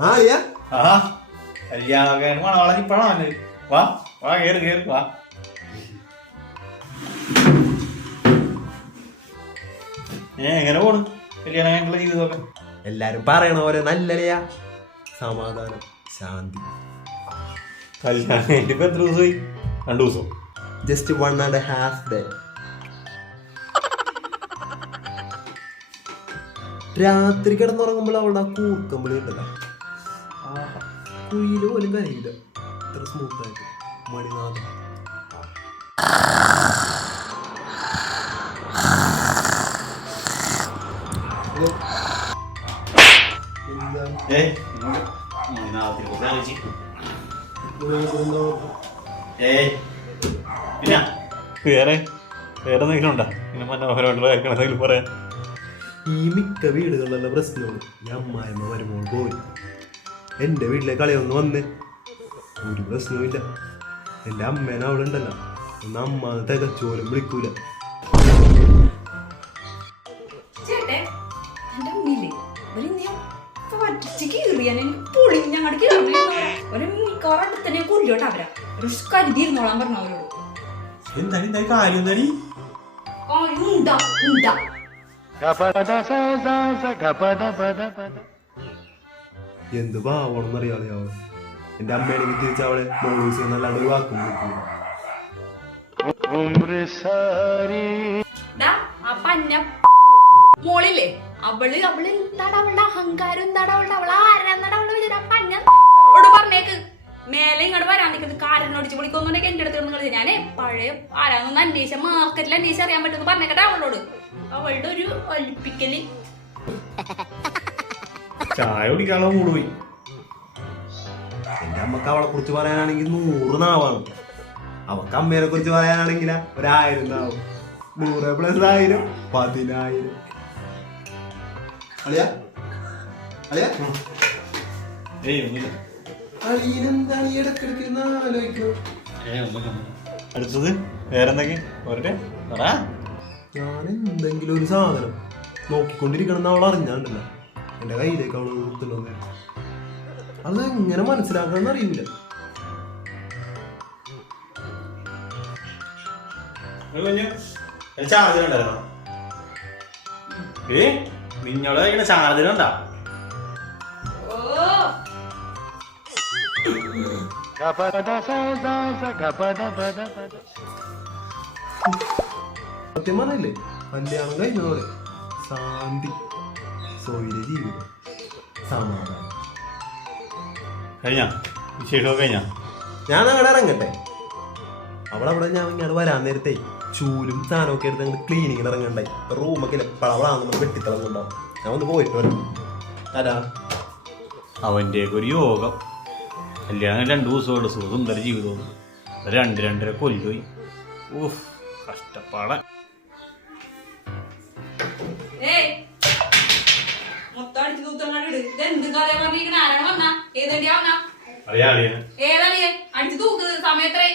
വാ വാ കേറ് കേറ് വാ. എങ്ങനെ പോണ് കല്യാണം കഴിഞ്ഞുള്ള ജീവിതമൊക്കെ? എല്ലാരും പറയണ പോലെ നല്ലല്ലയാ, സമാധാനം, ശാന്തി. കല്യാണം കഴിഞ്ഞിട്ട് ഇപ്പൊ എത്ര ദിവസമായി? 2 ദിവസം. Just 1.5 day. രാത്രി കിടന്നുറങ്ങുമ്പോൾ അവളുടെ ആ കൂർക്കമ്പിളി ഉണ്ടല്ലോ, കുയില് പോലും കരയില്ല, ഇത്ര സ്മൂത്തായിട്ട്. മണിനാഥം. വേറെ വേറെ എന്തെങ്കിലും ഉണ്ടോ ഇങ്ങനെ മനോഹരമായിട്ടുള്ള എന്തെങ്കിലും പറയാൻ? ഈ മിക്ക വീടുകളിലുള്ള പ്രശ്നമാണ് ഈ അമ്മായിമ്മ വരുമ്പോൾ പോയി. എൻ്റെ വീട്ടിലെ കളിയൊന്ന് വന്ന് ഒരു പ്രശ്നവുമില്ല. എൻ്റെ അമ്മേനെ അവളുണ്ടല്ലോ, ഒന്ന് അമ്മ തികച്ചോലും വിളിക്കൂല. എന്താ കാര്യം എന്താ? എന്ത് പാവണമെന്നറിയാതെ അവൾ. എൻ്റെ അമ്മയാണെങ്കിൽ തിരിച്ച് അവളെ മോളൂസ് എന്നല്ലാണ്ട് ഒരു വാക്കും വിളിക്കൂല. മോളില്ലേ അവള് എന്താണ് അവളുടെ അഹങ്കാരം, എന്താണ് അവള് ആരാന്നാണ് അവളുടെ പഞ്ഞ പറഞ്ഞേക്ക്. മേലെ ഇങ്ങോട്ട് വരാൻ നിൽക്കുന്നത് കാരനോടിച്ച് വിളിക്കൊന്നുണ്ടെങ്കിൽ എന്റെ അടുത്ത് നിങ്ങൾ ഞാനേ പഴയ ആരാന്നൊന്ന് അന്വേഷിച്ച മാർക്കറ്റിൽ അന്വേഷിച്ച് അറിയാൻ പറ്റുമെന്ന് പറഞ്ഞേക്കട്ടെ അവളോട്. അവളുടെ ഒരു ഒലിപ്പിക്കല്. ചായ കുടിക്കാനുള്ള മൂട് പോയി. എൻ്റെ അമ്മക്ക് അവളെ കുറിച്ച് പറയാനാണെങ്കിൽ 100 നാവാണ്. അവക്ക് അമ്മേനെ കുറിച്ച് പറയാനാണെങ്കിൽ 1000 നാവും. 100 + 1000 10,000. അളിയാ അളിയാ അളിയനെന്താണ് ഈ ഇടക്കിടക്ക് ആലോചിക്കുന്നത്? അടുത്തത് വേറെന്തൊക്കെ പോരട്ടെ? ഞാൻ എന്തെങ്കിലും ഒരു സാധനം നോക്കിക്കൊണ്ടിരിക്കണം എന്ന് അവൾ അറിഞ്ഞാണ്ടല്ലോ, എൻ്റെ കയ്യിലേക്ക് അവൾ നിർത്തുന്നു. അത് എങ്ങനെ മനസ്സിലാക്കണം അറിയില്ല. നിന്നോട് കഴിക്കണ ചാർജറുണ്ടാ? സത്യം പറഞ്ഞല്ലേ, കല്യാണം കഴിഞ്ഞതോടെ ശാന്തി, സ്വൈര ജീവിതം, സമാധാനം. കഴിഞ്ഞ വിശേഷമൊക്കെ കഴിഞ്ഞ ഞാൻ അങ്ങോട്ട് ഇറങ്ങട്ടെ. അവളവിടെ ഞാൻ ഇങ്ങോട്ട് വരാൻ നേരത്തെ ചൂലും സാധനമൊക്കെ എടുത്ത് അങ്ങോട്ട് ക്ലീനിങ്ങിന് ഇറങ്ങണ്ടായി. റൂമൊക്കെ പളവളാന്ന് വെട്ടിത്തിളങ്ങുണ്ടാവും. ഞാൻ ഒന്ന് പോയിട്ട് വരാം. അതാ അവൻ്റെ ഒരു യോഗം. കല്യാണം 2 ദിവസമുള്ള സുന്ദര ജീവിതവും 2-2.5 കൊല്ലുപോയി. ഊഫ്, കഷ്ടപ്പാട. സമയത്രേ